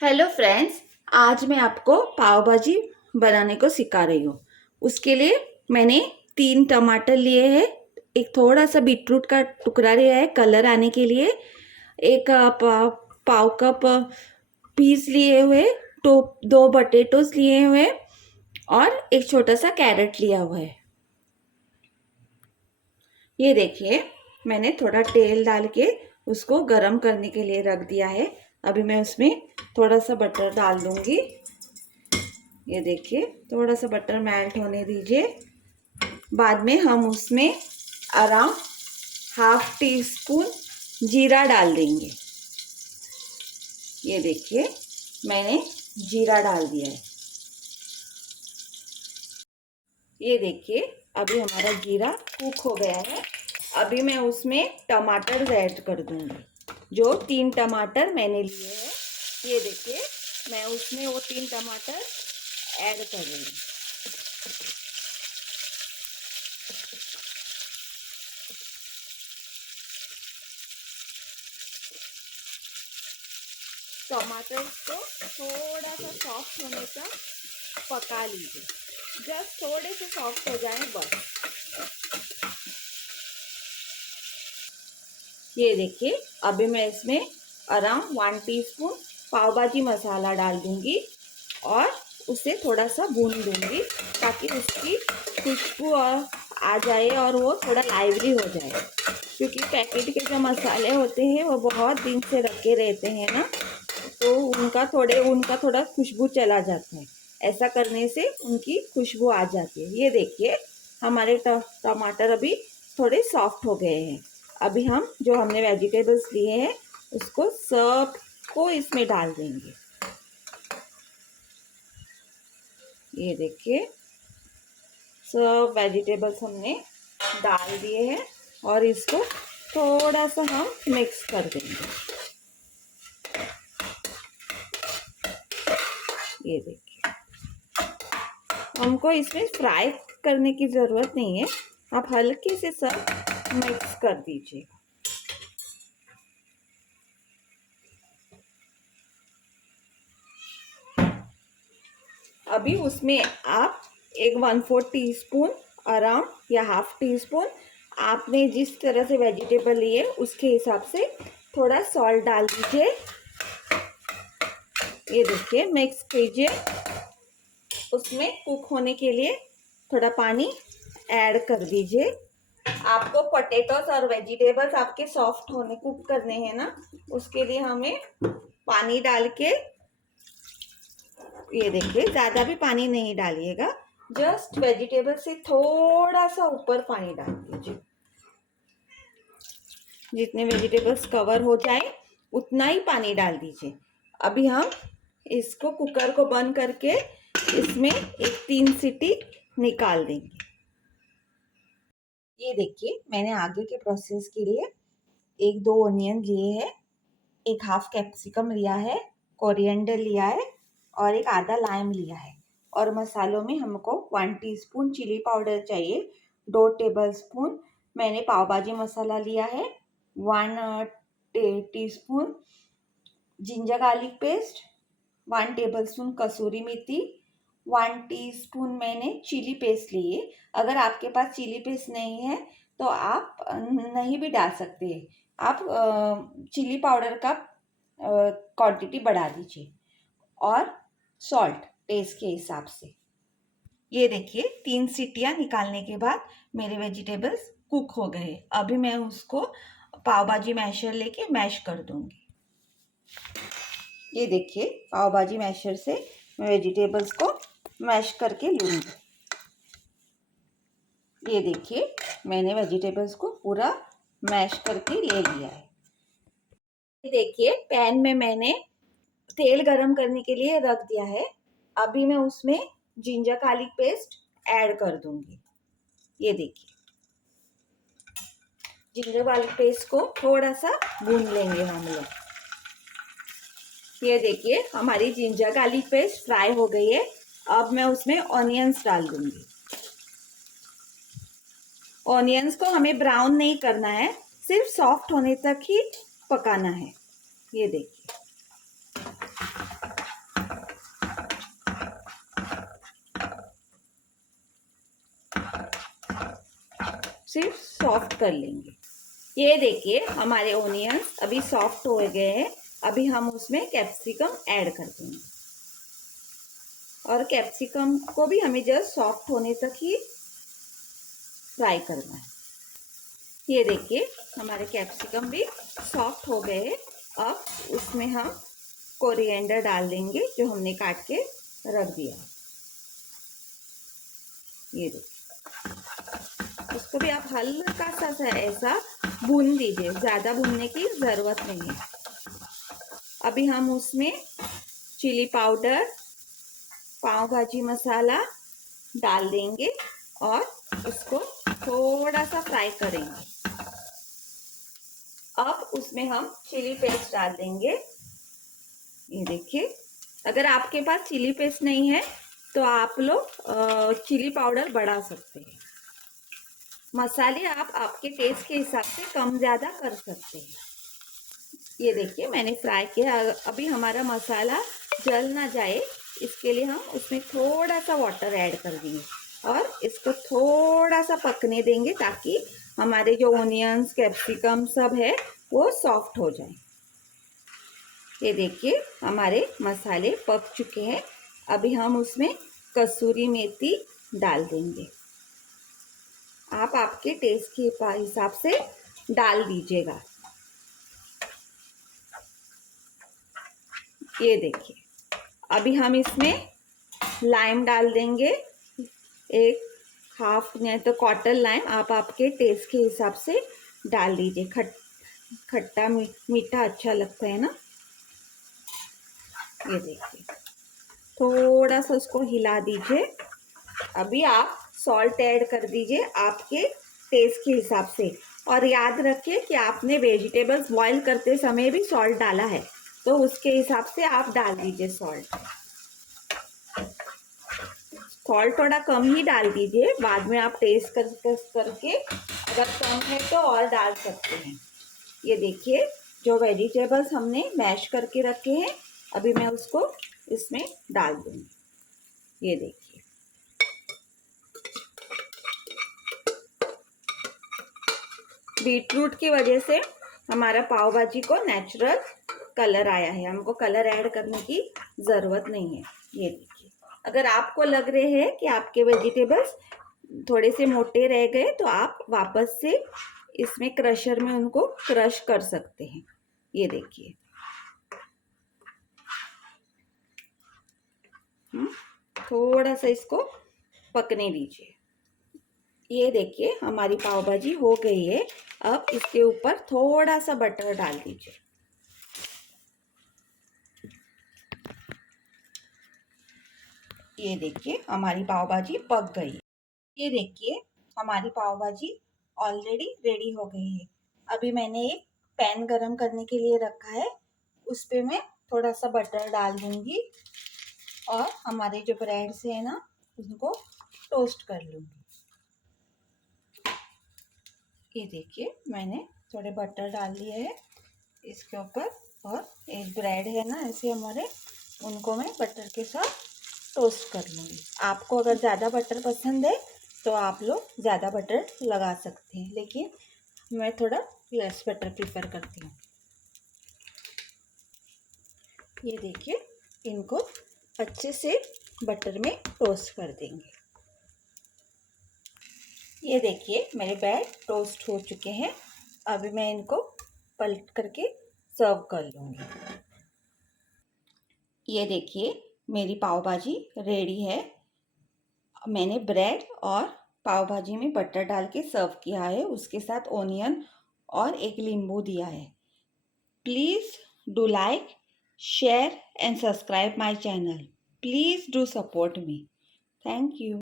Hello friends. आज मैं आपको पाव भाजी बनाने को सिखा रही हूँ। उसके लिए मैंने 3 टमाटर लिए हैं, एक थोड़ा सा बीटरूट का टुकड़ा लिया है कलर आने के लिए, एक पाव कप पीस लिए हुए, तो 2 बटेटोस लिए हुए और एक छोटा सा कैरेट लिया हुआ है। ये देखिए, मैंने थोड़ा तेल डाल के उसको गरम करने के लिए रख दिया है। अभी मैं उसमें थोड़ा सा बटर डाल दूंगी। ये देखिए, थोड़ा सा बटर मेल्ट होने दीजिए। बाद में हम उसमें अराउंड हाफ टी स्पून जीरा डाल देंगे। ये देखिए, मैंने जीरा डाल दिया है। ये देखिए, अभी हमारा जीरा कुक हो गया है। अभी मैं उसमें टमाटर ऐड कर दूंगी। जो 3 टमाटर मैंने लिए हैं, ये देखिए, मैं उसमें वो 3 टमाटर ऐड कर रही हूँ। टमाटर को थोड़ा सा सॉफ्ट होने तक पका लीजिए। जस्ट थोड़े से सॉफ्ट हो जाए बस। ये देखिए, अभी मैं इसमें अराउंड 1 टीस्पून पाव भाजी मसाला डाल दूंगी और उसे थोड़ा सा भून दूंगी ताकि उसकी खुशबू आ जाए और वो थोड़ा लाइवली हो जाए। क्योंकि पैकेट के जो मसाले होते हैं वो बहुत दिन से रखे रहते हैं ना, तो उनका थोड़ा खुशबू चला जाता है। ऐसा करने से उनकी खुशबू आ जाती है। ये देखिए, हमारे टमाटर अभी थोड़े सॉफ्ट हो गए हैं। अभी हम जो हमने वेजिटेबल्स लिए हैं उसको सब को इसमें डाल देंगे। ये देखिए, सब वेजिटेबल्स हमने डाल दिए हैं और इसको थोड़ा सा हम मिक्स कर देंगे। ये देखिए, हमको इसमें फ्राई करने की ज़रूरत नहीं है, आप हल्के से सब मिक्स कर दीजिए। अभी उसमें आप एक 1/4 टीस्पून अराउंड या हाफ टी स्पून, आपने जिस तरह से वेजिटेबल लिए उसके हिसाब से थोड़ा सॉल्ट डाल दीजिए। ये देखिए, मिक्स कीजिए। उसमें कुक होने के लिए थोड़ा पानी ऐड कर दीजिए। आपको पोटैटोस और वेजिटेबल्स आपके सॉफ्ट होने कुक करने हैं ना, उसके लिए हमें पानी डाल के, ये देखिए, ज़्यादा भी पानी नहीं डालिएगा, जस्ट वेजिटेबल से थोड़ा सा ऊपर पानी डाल दीजिए। जितने वेजिटेबल्स कवर हो जाए उतना ही पानी डाल दीजिए। अभी हम इसको कुकर को बंद करके इसमें एक 3 सीटी निकाल देंगे। ये देखिए, मैंने आगे के प्रोसेस के लिए 1-2 ऑनियन लिए हैं, एक हाफ कैप्सिकम लिया है, कोरिएंडर लिया है और एक आधा लाइम लिया है। और मसालों में हमको 1 टीस्पून चिली पाउडर चाहिए, 2 टेबलस्पून मैंने पाव भाजी मसाला लिया है, 1 teaspoon ginger garlic paste, 1 tablespoon कसूरी मेथी, 1 टीस्पून मैंने चिली पेस्ट लिए। अगर आपके पास चिली पेस्ट नहीं है तो आप नहीं भी डाल सकते हैं। आप चिली पाउडर का क्वांटिटी बढ़ा दीजिए और सॉल्ट टेस्ट के हिसाब से। ये देखिए, 3 सीटियाँ निकालने के बाद मेरे वेजिटेबल्स कुक हो गए। अभी मैं उसको पाव भाजी मैशर लेके मैश कर दूंगी। ये देखिए, पाव भाजी मैशर से मैं वेजिटेबल्स को मैश करके लूँगी। ये देखिए, मैंने वेजिटेबल्स को पूरा मैश करके ले लिया है। ये देखिए, पैन में मैंने तेल गरम करने के लिए रख दिया है। अभी मैं उसमें जिंजर गार्लिक पेस्ट ऐड कर दूंगी। ये देखिए, जिंजर गार्लिक पेस्ट को थोड़ा सा भून लेंगे हम लोग। ये देखिए, हमारी जिंजर गार्लिक पेस्ट फ्राई हो गई है। अब मैं उसमें ऑनियंस डाल दूंगी। ऑनियंस को हमें ब्राउन नहीं करना है, सिर्फ सॉफ्ट होने तक ही पकाना है। ये देखिए, सिर्फ सॉफ्ट कर लेंगे। ये देखिए हमारे ओनियंस अभी सॉफ्ट हो गए हैं। अभी हम उसमें कैप्सिकम ऐड कर देंगे और कैप्सिकम को भी हमें जस्ट सॉफ्ट होने तक ही फ्राई करना है। ये देखिए हमारे कैप्सिकम भी सॉफ्ट हो गए हैं। अब उसमें हम कोरिएंडर डाल देंगे जो हमने काट के रख दिया। ये देखिए इसको भी आप हल्का सा ऐसा भून दीजिए, ज़्यादा भूनने की ज़रूरत नहीं है। अभी हम उसमें चिली पाउडर, पाव भाजी मसाला डाल देंगे और इसको थोड़ा सा फ्राई करेंगे। अब उसमें हम चिली पेस्ट डाल देंगे। ये देखिए अगर आपके पास चिली पेस्ट नहीं है तो आप लोग चिली पाउडर बढ़ा सकते हैं। मसाले आप आपके टेस्ट के हिसाब से कम ज़्यादा कर सकते हैं। ये देखिए मैंने फ्राई किया। अभी हमारा मसाला जल ना जाए इसके लिए हम उसमें थोड़ा सा वाटर ऐड कर देंगे और इसको थोड़ा सा पकने देंगे ताकि हमारे जो ओनियंस कैप्सिकम सब है वो सॉफ्ट हो जाए। ये देखिए हमारे मसाले पक चुके हैं। अभी हम उसमें कसूरी मेथी डाल देंगे। आप आपके टेस्ट के हिसाब से डाल दीजिएगा। ये देखिए अभी हम इसमें लाइम डाल देंगे, एक हाफ नहीं तो क्वार्टर लाइम आप आपके टेस्ट के हिसाब से डाल दीजिए। खट्टा मीठा अच्छा लगता है ना। ये देखिए थोड़ा सा उसको हिला दीजिए। अभी आप सॉल्ट ऐड कर दीजिए आपके टेस्ट के हिसाब से और याद रखिए कि आपने वेजिटेबल्स बॉईल करते समय भी सॉल्ट डाला है तो उसके हिसाब से आप डाल दीजिए सॉल्ट। सॉल्ट थोड़ा कम ही डाल दीजिए, बाद में आप टेस्ट करके अगर कम है तो और डाल सकते हैं। ये देखिए जो वेजिटेबल्स हमने मैश करके रखे हैं अभी मैं उसको इसमें डाल दूंगी। ये देखिए बीटरूट की वजह से हमारा पाव भाजी को नेचुरल कलर आया है, हमको कलर ऐड करने की ज़रूरत नहीं है। ये देखिए अगर आपको लग रहे हैं कि आपके वेजिटेबल्स थोड़े से मोटे रह गए तो आप वापस से इसमें क्रशर में उनको क्रश कर सकते हैं। ये देखिए थोड़ा सा इसको पकने दीजिए। ये देखिए हमारी पाव भाजी हो गई है। अब इसके ऊपर थोड़ा सा बटर डाल दीजिए। ये देखिए हमारी पाव भाजी पक गई। ये देखिए हमारी पाव भाजी ऑलरेडी रेडी हो गई है। अभी मैंने एक पैन गरम करने के लिए रखा है, उस पे मैं थोड़ा सा बटर डाल दूंगी और हमारे जो ब्रेड से है ना उनको टोस्ट कर लूंगी। ये देखिए मैंने थोड़े बटर डाल दिए है इसके ऊपर और एक ब्रेड है ना ऐसे हमारे, उनको मैं बटर के साथ टोस्ट कर लूँगी। आपको अगर ज़्यादा बटर पसंद है तो आप लोग ज़्यादा बटर लगा सकते हैं, लेकिन मैं थोड़ा लेस बटर प्रीफर करती हूँ। ये देखिए इनको अच्छे से बटर में टोस्ट कर देंगे। ये देखिए मेरे ब्रेड टोस्ट हो चुके हैं। अभी मैं इनको पलट करके सर्व कर लूँगी। ये देखिए मेरी पाव भाजी रेडी है। मैंने ब्रेड और पाव भाजी में बटर डाल के सर्व किया है, उसके साथ ओनियन और एक नींबू दिया है। Please do like, share and subscribe my channel. Please do support me. Thank you.